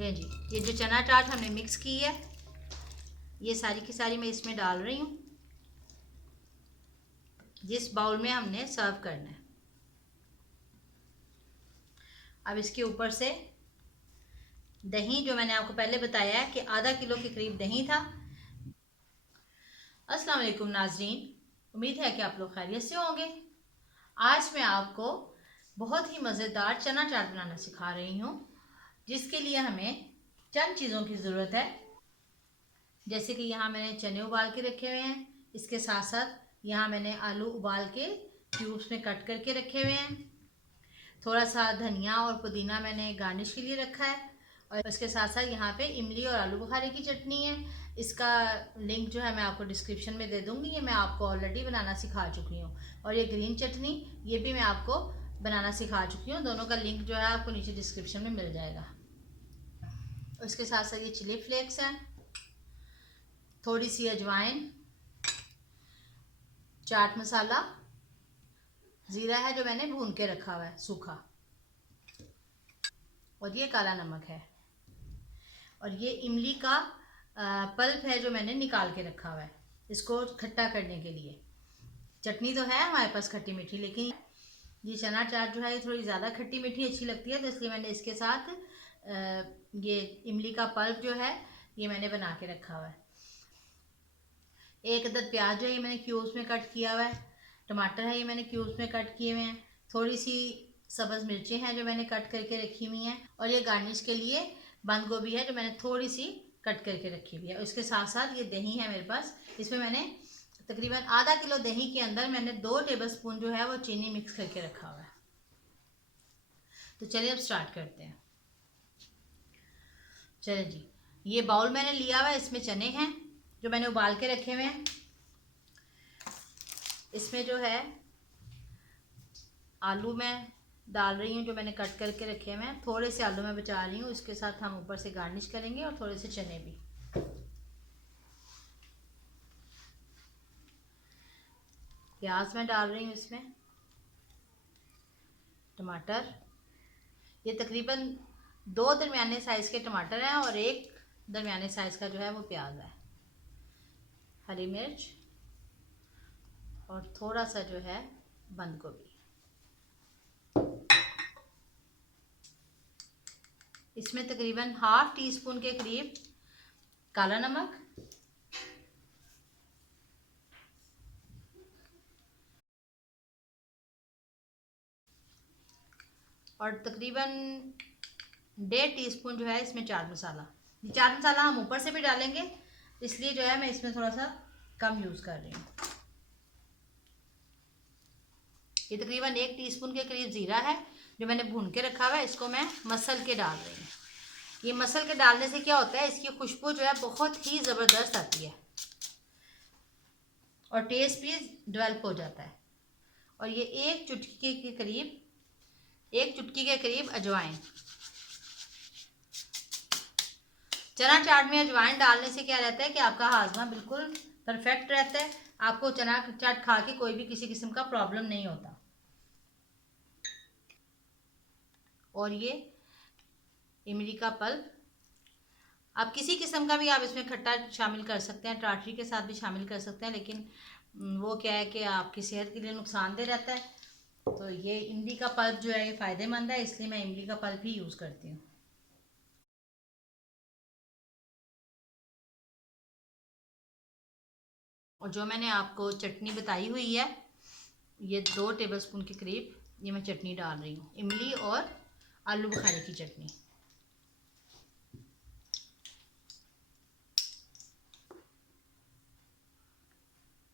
लें जी, ये जो चना चाट हमने मिक्स की है ये सारी की सारी मैं इसमें डाल रही हूँ, जिस बाउल में हमने सर्व करना है। अब इसके ऊपर से दही, जो मैंने आपको पहले बताया है कि आधा किलो के करीब दही था। अस्सलाम वालेकुम नाजरीन, उम्मीद है कि आप लोग खैरियत से होंगे। आज मैं आपको बहुत ही मज़ेदार चना चाट बनाना सिखा रही हूँ, जिसके लिए हमें चंद चीज़ों की ज़रूरत है। जैसे कि यहाँ मैंने चने उबाल के रखे हुए हैं, इसके साथ साथ यहाँ मैंने आलू उबाल के क्यूब्स में कट करके रखे हुए हैं। थोड़ा सा धनिया और पुदीना मैंने गार्निश के लिए रखा है, और इसके साथ साथ यहाँ पे इमली और आलू बुखारे की चटनी है। इसका लिंक जो है मैं आपको डिस्क्रिप्शन में दे दूँगी, ये मैं आपको ऑलरेडी बनाना सिखा चुकी हूँ। और ये ग्रीन चटनी, ये भी मैं आपको बनाना सिखा चुकी हूँ। दोनों का लिंक जो है आपको नीचे डिस्क्रिप्शन में मिल जाएगा। उसके साथ साथ ये चिली फ्लेक्स हैं, थोड़ी सी अजवाइन, चाट मसाला, ज़ीरा है जो मैंने भून के रखा हुआ है सूखा, और ये काला नमक है, और ये इमली का पल्प है जो मैंने निकाल के रखा हुआ है इसको खट्टा करने के लिए। चटनी तो है हमारे पास खट्टी मीठी, लेकिन ये चना चाट जो है ये थोड़ी ज़्यादा खट्टी मीठी अच्छी लगती है, तो इसलिए मैंने इसके साथ ये इमली का पल्प जो है ये मैंने बना के रखा हुआ है। एक अदद प्याज जो है ये मैंने क्यूब्स में कट किया हुआ है। टमाटर है ये मैंने क्यूब्स में कट किए हुए हैं। थोड़ी सी सब्ज़ मिर्चें हैं जो मैंने कट करके रखी हुई हैं, और ये गार्निश के लिए बंद गोभी है जो मैंने थोड़ी सी कट करके रखी हुई है। और इसके साथ साथ ये दही है मेरे पास, इसमें मैंने तकरीबन आधा किलो दही के अंदर मैंने 2 टेबलस्पून जो है वो चीनी मिक्स करके रखा हुआ है। तो चलिए अब स्टार्ट करते हैं। चलिए जी, ये बाउल मैंने लिया हुआ है, इसमें चने हैं जो मैंने उबाल के रखे हुए हैं। इसमें जो है आलू मैं डाल रही हूँ जो मैंने कट करके रखे हुए हैं। थोड़े से आलू मैं बचा रही हूँ, इसके साथ हम ऊपर से गार्निश करेंगे, और थोड़े से चने भी। प्याज मैं डाल रही हूँ इसमें, टमाटर, ये तकरीबन 2 दरमियाने साइज़ के टमाटर हैं और 1 दरमियाने साइज़ का जो है वो प्याज है, हरी मिर्च, और थोड़ा सा जो है बंद गोभी। इसमें तकरीबन ½ टीस्पून के करीब काला नमक, और तकरीबन 1.5 टीस्पून जो है इसमें चाट मसाला। ये चाट मसाला हम ऊपर से भी डालेंगे, इसलिए जो है मैं इसमें थोड़ा सा कम यूज़ कर रही हूँ। ये तकरीबन 1 टीस्पून के करीब ज़ीरा है जो मैंने भून के रखा हुआ है, इसको मैं मसल के डाल रही हूँ। ये मसल के डालने से क्या होता है, इसकी खुशबू जो है बहुत ही ज़बरदस्त आती है और टेस्ट भी डेवलप हो जाता है। और ये 1 चुटकी के करीब, 1 चुटकी के करीब अजवाइन। चना चाट में अजवाइन डालने से क्या रहता है कि आपका हाजमा बिल्कुल परफेक्ट रहता है, आपको चना चाट खा के कोई भी किसी किस्म का प्रॉब्लम नहीं होता। और ये इमली का पल्प, आप किसी किस्म का भी आप इसमें खट्टा शामिल कर सकते हैं, टाटरी के साथ भी शामिल कर सकते हैं, लेकिन वो क्या है कि आपकी सेहत के लिए नुकसानदेह रहता है। तो ये इमली का पल्प जो है ये फ़ायदेमंद है, इसलिए मैं इमली का पल्प ही यूज़ करती हूँ। और जो मैंने आपको चटनी बताई हुई है, ये 2 टेबलस्पून के करीब ये मैं चटनी डाल रही हूँ, इमली और आलू बुखारे की चटनी।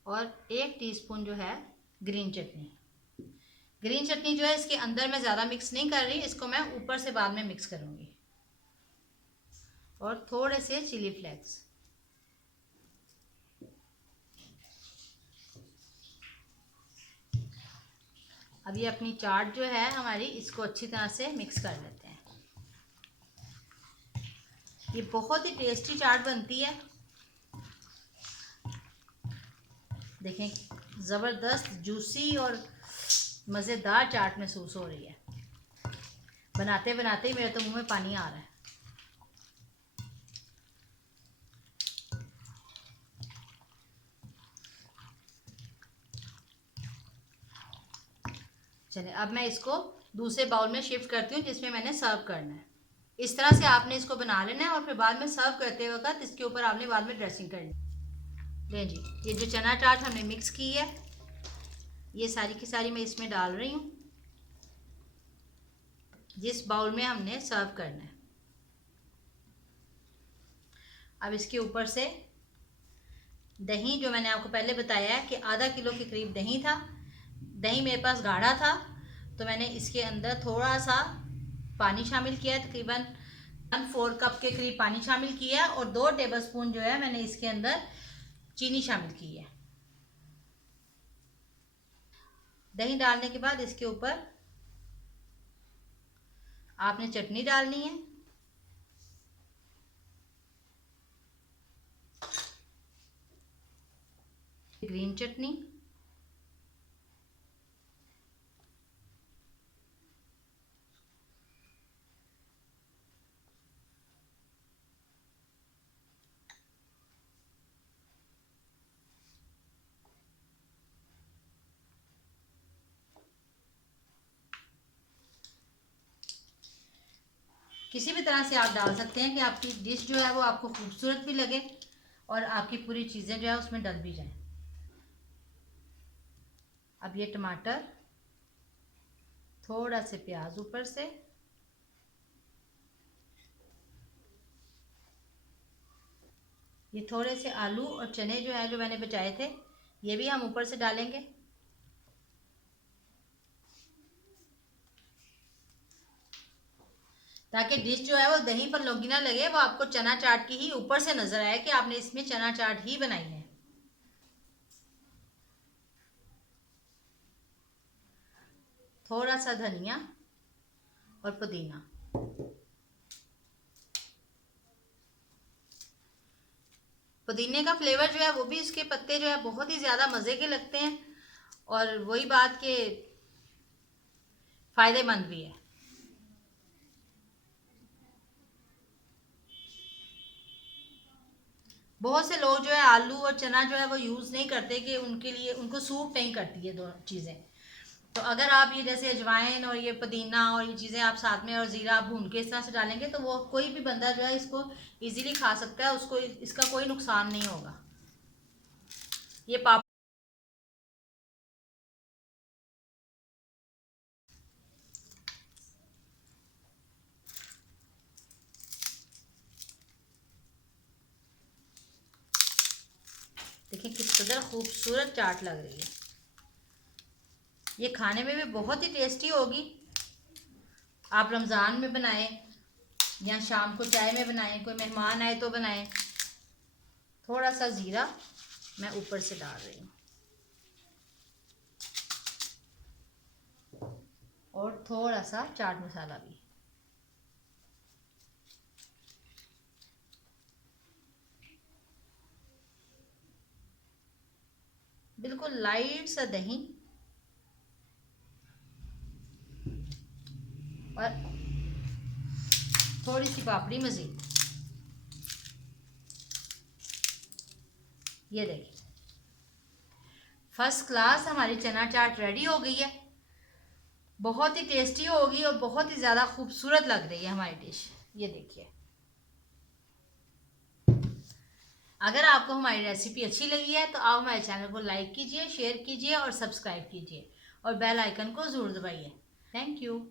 और 1 टीस्पून जो है ग्रीन चटनी। ग्रीन चटनी जो है इसके अंदर मैं ज़्यादा मिक्स नहीं कर रही, इसको मैं ऊपर से बाद में मिक्स करूँगी। और थोड़े से चिली फ्लेक्स। अब ये अपनी चाट जो है हमारी, इसको अच्छी तरह से मिक्स कर लेते हैं। ये बहुत ही टेस्टी चाट बनती है, देखें ज़बरदस्त जूसी और मज़ेदार चाट महसूस हो रही है। बनाते बनाते ही मेरे तो मुंह में पानी आ रहा है। चलिए अब मैं इसको दूसरे बाउल में शिफ्ट करती हूँ जिसमें मैंने सर्व करना है। इस तरह से आपने इसको बना लेना है और फिर बाद में सर्व करते वक्त इसके ऊपर आपने बाद में ड्रेसिंग करनी। ले जी, ये जो चना चाट हमने मिक्स की है ये सारी की सारी मैं इसमें डाल रही हूँ जिस बाउल में हमने सर्व करना है। अब इसके ऊपर से दही, जो मैंने आपको पहले बताया है कि आधा किलो के करीब दही था, दही मेरे पास गाढ़ा था तो मैंने इसके अंदर थोड़ा सा पानी शामिल किया है, तकरीबन 1/4 कप के करीब पानी शामिल किया है और 2 टेबलस्पून जो है मैंने इसके अंदर चीनी शामिल की है। दही डालने के बाद इसके ऊपर आपने चटनी डालनी है। ग्रीन चटनी, किसी भी तरह से आप डाल सकते हैं कि आपकी डिश जो है वो आपको खूबसूरत भी लगे और आपकी पूरी चीज़ें जो है उसमें डल भी जाएं। अब ये टमाटर, थोड़ा से प्याज ऊपर से, ये थोड़े से आलू और चने जो है जो मैंने बचाए थे ये भी हम ऊपर से डालेंगे। ताकि डिश जो है वो दही पर लौंगी ना लगे, वो आपको चना चाट की ही ऊपर से नजर आए कि आपने इसमें चना चाट ही बनाई है। थोड़ा सा धनिया और पुदीना। पुदीने का फ्लेवर जो है वो भी, इसके पत्ते जो है बहुत ही ज़्यादा मज़े के लगते हैं और वही बात के फ़ायदेमंद भी है। बहुत से लोग जो है आलू और चना जो है वो यूज़ नहीं करते कि उनके लिए, उनको सूट नहीं करती ये दो चीज़ें। तो अगर आप ये जैसे अजवाइन और ये पुदीना और ये चीज़ें आप साथ में और ज़ीरा भून के इस तरह से डालेंगे तो वो कोई भी बंदा जो है इसको इजीली खा सकता है, उसको इसका कोई नुकसान नहीं होगा। ये पाप देखिए किस कदर खूबसूरत चाट लग रही है। ये खाने में भी बहुत ही टेस्टी होगी। आप रमज़ान में बनाएं या शाम को चाय में बनाएं, कोई मेहमान आए तो बनाएं। थोड़ा सा ज़ीरा मैं ऊपर से डाल रही हूँ और थोड़ा सा चाट मसाला भी। बिल्कुल लाइट सा दही और थोड़ी सी पापड़ी मज़ीद। ये देखिए फर्स्ट क्लास हमारी चना चाट रेडी हो गई है। बहुत ही टेस्टी होगी और बहुत ही ज़्यादा खूबसूरत लग रही है हमारी डिश। ये देखिए, अगर आपको हमारी रेसिपी अच्छी लगी है तो आप हमारे चैनल को लाइक कीजिए, शेयर कीजिए और सब्सक्राइब कीजिए और बेल आइकन को ज़रूर दबाइए। Thank you.